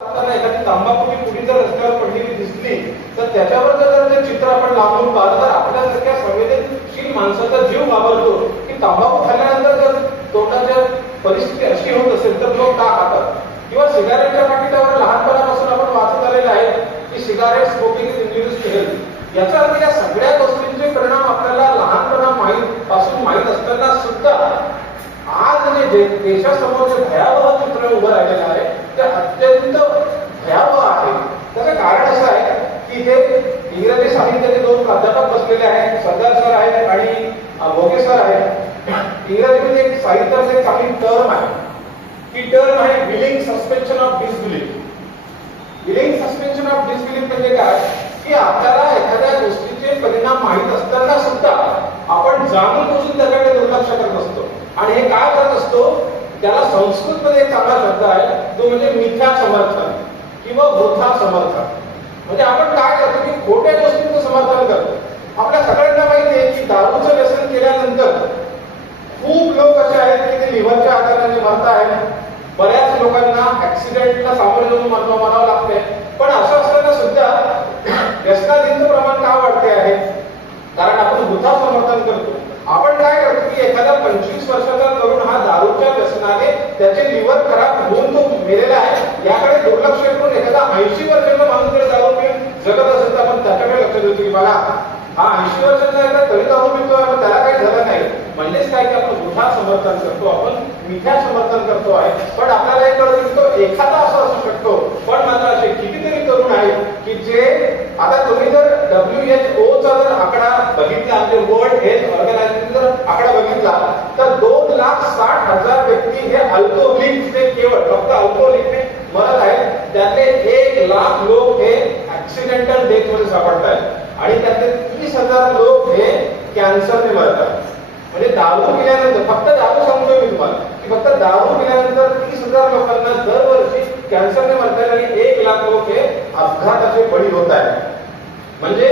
एखादी तंबाखूची पुडी जर रस्त्यावर पडलेली दिसली तर त्याच्यावर जर ते चित्र आपण लांबून पाहिलं तर आपल्यासारख्या संवेदनशील माणसाचा जीव घाबरतो की तंबाखू खाल्ल्यानंतर जर तोंडाच्या परिस्थिती अशी होत असेल तर लोक का खातात? किंवा सिगारेटच्या पाकिटावर लहानपणापासून आपण वाचत आलेले आहे की cigarette smoking is induce to health. याचा अर्थ या सगळ्या गोष्टींचे परिणाम आपल्याला लहानपणा माहीत पासून माहीत असताना सुद्धा आज जे- देशासमोर जे भयावह चित्र उभं राहिलेलं आहे ते अत्यंत भयावह आहे त्याचं कारण असं आहे की हे इंग्रजी साहित्याचे दोन प्राध्यापक बसलेले आहेत सरदार सर आहेत आणि अ, भोगे सर आहेत इंग्रजीमध्ये एक साहित्याचं एक चांगली टर्म आहे जो है willing suspension of disbelief willing suspension of disbelief म्हणजे काय? की आपल्याला एखाद्या गोष्टीचे परिणाम माहीत असताना सुद्धा आपण जाणून बुजून त्याच्याकडे दुर्लक्ष करत असतो. आणि हे काय करत असतो? त्याला संस्कृत मध्ये एक चांगला शब्द आहे तो म्हणजे मिथ्या समर्थन किंवा वृथा समर्थन. म्हणजे आपण काय करतो की खोट्या गोष्टींचं समर्थन करतो. आपल्या सगळ्यांना माहिती आहे की दारूचं व्यसन केल्यानंतर खूप लोक असे आहेत की ते लिव्हरच्या आजाराने मरत आहेत ऍक्सिडेंटला सामोरे जाऊन म्हणावं लागते पण असं असताना सुद्धा व्यसनाधीनचं प्रमाण का वाढते आहे? कारण आपण वृथा समर्थन करतो. आपण काय करतो की एखादा पंचवीस वर्षाचा तरुण हा दारूच्या व्यसनाने त्याचे लिव्हर खराब होऊन तो मेलेला आहे. याकडे दुर्लक्ष करून एखादा ऐंशी वर्षाचा माणूस जर दारू पिऊन जगत असेल तर आपण त्याच्याकडे लक्ष देतो की बघा हा ऐंशी वर्षाचा एखादा तरी दारू पितोय त्याला काही झालं नाही. म्हणजेच काय की आपण वृथा समर्थन करतो आपण मिथ्या समर्थन करतो आहे. पण आपल्याला हे कळत की तो एखादा असं असू शकतो. पण मात्र असे कितीतरी तरुण आहेत की जे आता तुम्ही जर डब्ल्यू एच चा जर आकडा बघितला म्हणजे वर्ल्ड हेल्थ ऑर्गनायझेशन जर आकडा बघितला तर दोन लाख साठ हजार व्यक्ती हे अल्कोहोलिक ते केवळ फक्त अल्कोहोलिकने मरत आहेत. त्यातले एक लाख लोक हे ऍक्सिडेंटल डेथमध्ये सापडत आहेत आणि त्यातले तीस हजार लोक हे कॅन्सरने मरत आहेत म्हणजे दारू पिल्यानंतर फक्त दारू सांगतोय मी तुम्हाला की फक्त दारू पिल्यानंतर तीस हजार लोकांना दरवर्षी कॅन्सरने मरतात आणि एक लाख लोक हे अपघाताचे बळी होत आहेत. म्हणजे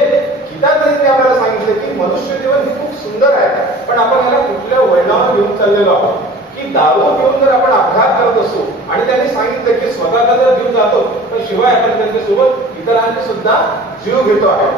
गीतामध्ये आपल्याला सांगितलं की मनुष्य जीवन हे खूप सुंदर आहे. पण आपण याला कुठल्या वळणावर घेऊन चाललेलो आहोत? की दारू पिऊन जर आपण अपघात करत असू आणि त्यांनी सांगितलं की स्वतःला जर जीव जातो तर शिवाय आपण त्यांच्यासोबत इतरांचे सुद्धा जीव घेतो आहे.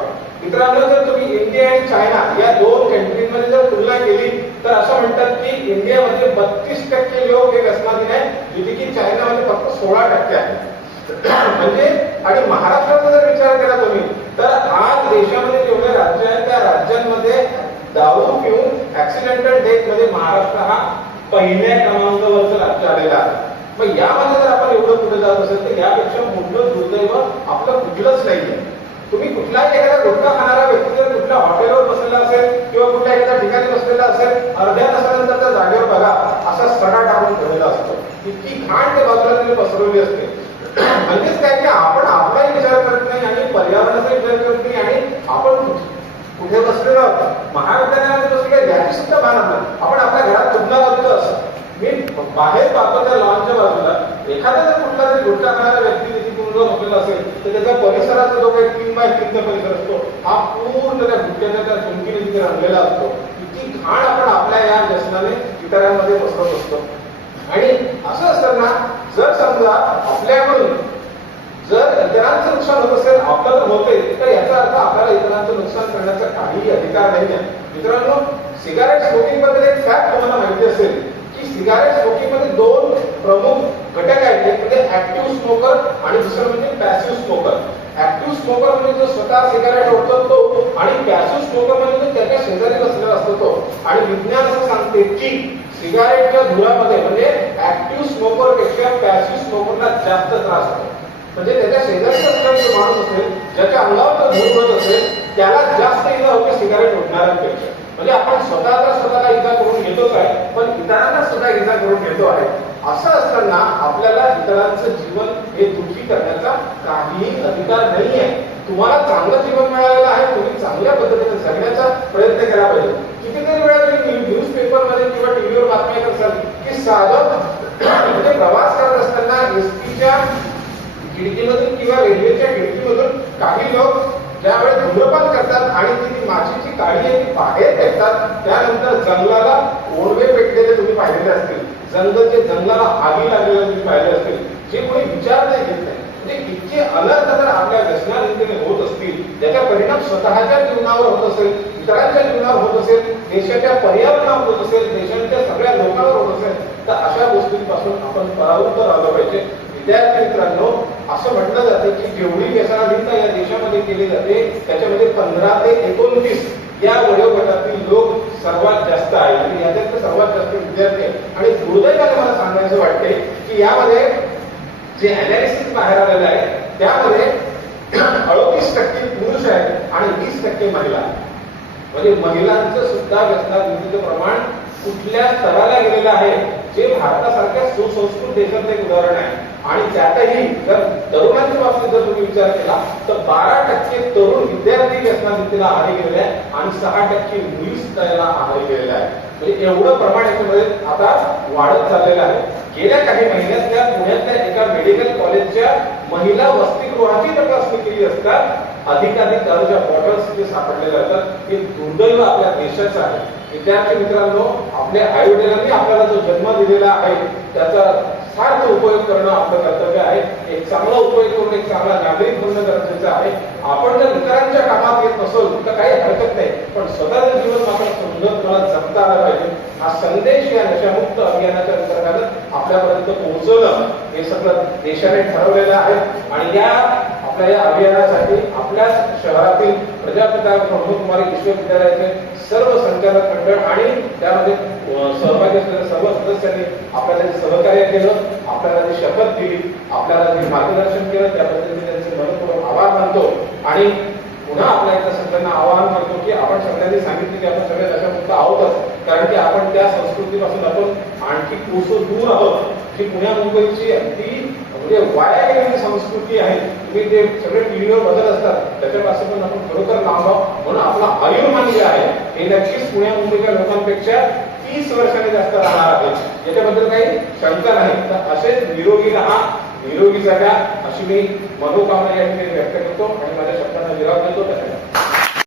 मित्रांनो जर तुम्ही इंडिया आणि चायना या दोन कंट्रीमध्ये जर तुलना केली तर असं म्हणतात की इंडियामध्ये बत्तीस टक्के लोक हे व्यसनाधीन आहेत जिथे की चायनामध्ये फक्त सोळा टक्के आहेत. म्हणजे आणि महाराष्ट्राचा जर विचार केला तुम्ही तर आज देशामध्ये जेवढे राज्य आहेत त्या राज्यांमध्ये दारू पिऊन ऍक्सिडेंटल डेथमध्ये महाराष्ट्र हा पहिल्या क्रमांकावरचं राज्य आलेला आहे. मग यामध्ये जर आपण एवढं पुढे जात असेल तर यापेक्षा मोठं दुर्दैव आपलं कुठलंच नाहीये. तुम्ही कुठलाही एखादा गुटखा खाणारा व्यक्ती जर कुठल्या हॉटेलवर बसलेला असेल किंवा कुठल्या एखाद्या ठिकाणी बसलेला असेल अर्ध्या तासानंतर बघा असा सडा टाकून ठेवलेला असतो. इतकी घाण त्या बाजूला तिने पसरवली असते. म्हणजेच काय की आपण आपलाही विचार करत नाही आणि पर्यावरणाचा विचार करत नाही आणि आपण कुठे बसलेलो आहोत? महाविद्यालयामध्ये बसले याची सुद्धा भान आपण आपल्या घरात तुलना करतो मी बाहेर पाहतो त्या लॉनच्या बाजूला. एखादा जर कुठला तरी गुटखा खाणारा व्यक्ती तिथे कुंडला बसलेला असेल तर त्याचा परिसराचा जो काही तीन बाय तीनचा परिसर असतो हा पूर्ण त्या गुटख्याच्या त्या चुंकीने तिथे रंगलेला असतो. इतकी घाण आपण आपल्या या व्यसनाने इतरांमध्ये बसत असतो. आणि असं असताना जर समजा आपल्याकडून जर इतरांचं नुकसान होत असेल आपल्याला तर होते तर याचा अर्थ आपल्याला इतरांचं नुकसान करण्याचा काहीही अधिकार नाही आहे मित्रांनो सिगारेट स्मोकिंगबद्दल एक फॅक्ट तुम्हाला माहिती असेल की सिगारेट स्मोकिंगमध्ये दोन प्रमुख घटक आहेत. एक म्हणजे ऍक्टिव्ह स्मोकर आणि दुसरं म्हणजे पॅसिव्ह स्मोकर ऍक्टिव्ह स्मोकर म्हणजे जो स्वतः सिगारेट ओढतो तो आणि पॅसिव्ह स्मोकर म्हणजे शेजारी बसलेला असतो तो. आणि विज्ञान असं सांगते की सिगारेटच्या धुरामध्ये म्हणजे ऍक्टिव्ह स्मोकरपेक्षा पॅसिव्ह स्मोकरला जास्त त्रास होतो. म्हणजे त्याच्या शेजारी असलेला जो माणूस असेल ज्याच्या अंगावर धूर होत असेल त्याला जास्त इजा होते सिगारेट उठणाऱ्यांपेक्षा म्हणजे आपण स्वतःला स्वतःला इजा करून घेतोच काय पण इतरांना सुद्धा इजा करून घेतो आहे. असं असताना आपल्याला इतरांचं जीवन त्यानंतर जंगलाला ओरवे पेटलेले तुम्ही पाहिलेले असतील. जंगलचे जंगलाला आगी लागलेले तुम्ही पाहिले असतील. जे कोणी विचार नाही घेत नाही. म्हणजे इतके अनर्थ जर आपल्या व्यसनाने होत असतील त्याचा परिणाम स्वतःच्या जीवनावर होत असेल इतरांच्या जीवनावर होत असेल देशाच्या पर्यावरणावर होत असेल देशाच्या सगळ्या लोकांवर होत असेल तर अशा गोष्टींपासून आपण परावृत्त राहिलं पाहिजे. विद्यार्थी मित्रांनो असं म्हटलं जाते की जेवढी व्यसनाधीनता या देशामध्ये केली जाते त्याच्यामध्ये पंधरा ते एकोणतीस या वयोगटातील लोक सर्वात जास्त आहे. आणि याच्यात सर्वात जास्त विद्यार्थी आहेत. आणि दुर्दैवाने मला सांगायचं वाटते की यामध्ये जे अनालिसिस बाहेर आलेलं आहे त्यामध्ये अडतीस टक्के पुरुष आहेत आणि वीस टक्के महिला म्हणजे महिलांचं सुद्धा व्यसनाधीनतेचं प्रमाण कुठल्या स्तराला गेलेलं आहे जे भारतासारख्या सुसंस्कृत देशाचं एक उदाहरण आहे. आणि त्यातही जर तरुणांच्या बाबतीत जर तुम्ही विचार केला तर बारा टक्के तरुण विद्यार्थी व्यसनाधीनतेला आहारी गेलेले आहे आणि सहा टक्के मुलीच त्याला आहारी गेलेल्या आहे. म्हणजे एवढं प्रमाण याच्यामध्ये आता वाढत चाललेलं आहे. गेल्या काही महिन्यात त्या पुण्यातल्या एका मेडिकल कॉलेजच्या महिला वसतिगृहाची तपासणी केली असता अधिकाधिक दारूच्या बॉटल्स जे सापडलेल्या असतात हे दुर्दैव आपल्या देशाचं आहे. विद्यार्थी मित्रांनो आपल्या आईवडिलांनी आपल्याला जो जन्म दिलेला आहे त्याचा सार्थ उपयोग करणं आपलं कर्तव्य आहे. एक चांगला उपयोग करून एक चांगला नागरिक बनणं गरजेचं आहे. आपण जर इतरांच्या कामात येत नसोल तर काही हरकत नाही. पण स्वतःचं जीवन मात्र समजत मला जगता आलं पाहिजे. हा संदेश या नशामुक्त अभियानाच्या अंतर्गत आपल्यापर्यंत पोहोचवणं हे सगळं देशाने ठरवलेलं आहे. आणि या आपल्या या अभियानासाठी आपल्याच शहरातील प्रजापिता ब्रह्मकुमारी विश्वविद्यालयाचे सर्व संचालक मंडळ आणि त्यामध्ये सहभागी असलेल्या सर्व सदस्यांनी आपल्याला सहकार्य केलं आपल्याला जी शपथ दिली आपल्याला जे मार्गदर्शन केलं त्याबद्दल मी त्यांचे मनपूर्वक आभार मानतो. आणि पुन्हा आपल्या इथं सगळ्यांना आवाहन करतो की आपण सगळ्यांनी सांगितलं की आपण सगळे नशामुक्त आहोतच कारण की आपण त्या संस्कृतीपासून आपण आणखी कोसो दूर आहोत की पुण्या मुंबईची अगदी जे वाया गेलेली संस्कृती आहे तुम्ही ते सगळे पिढीवर बदल असतात त्याच्यापासून पण आपण खरोखर काम म्हणून आपला आयुर्मान जे आहे हे नक्कीच पुण्या मुंबईच्या लोकांपेक्षा तीस वर्षांनी जास्त राहणार आहे. याच्याबद्दल काही शंका नाही. तर असेच निरोगी राहा निरोगी जगा अशी मी मनोकामना या ठिकाणी व्यक्त करतो आणि माझ्या शब्दांना विराम देतो. त्यासाठी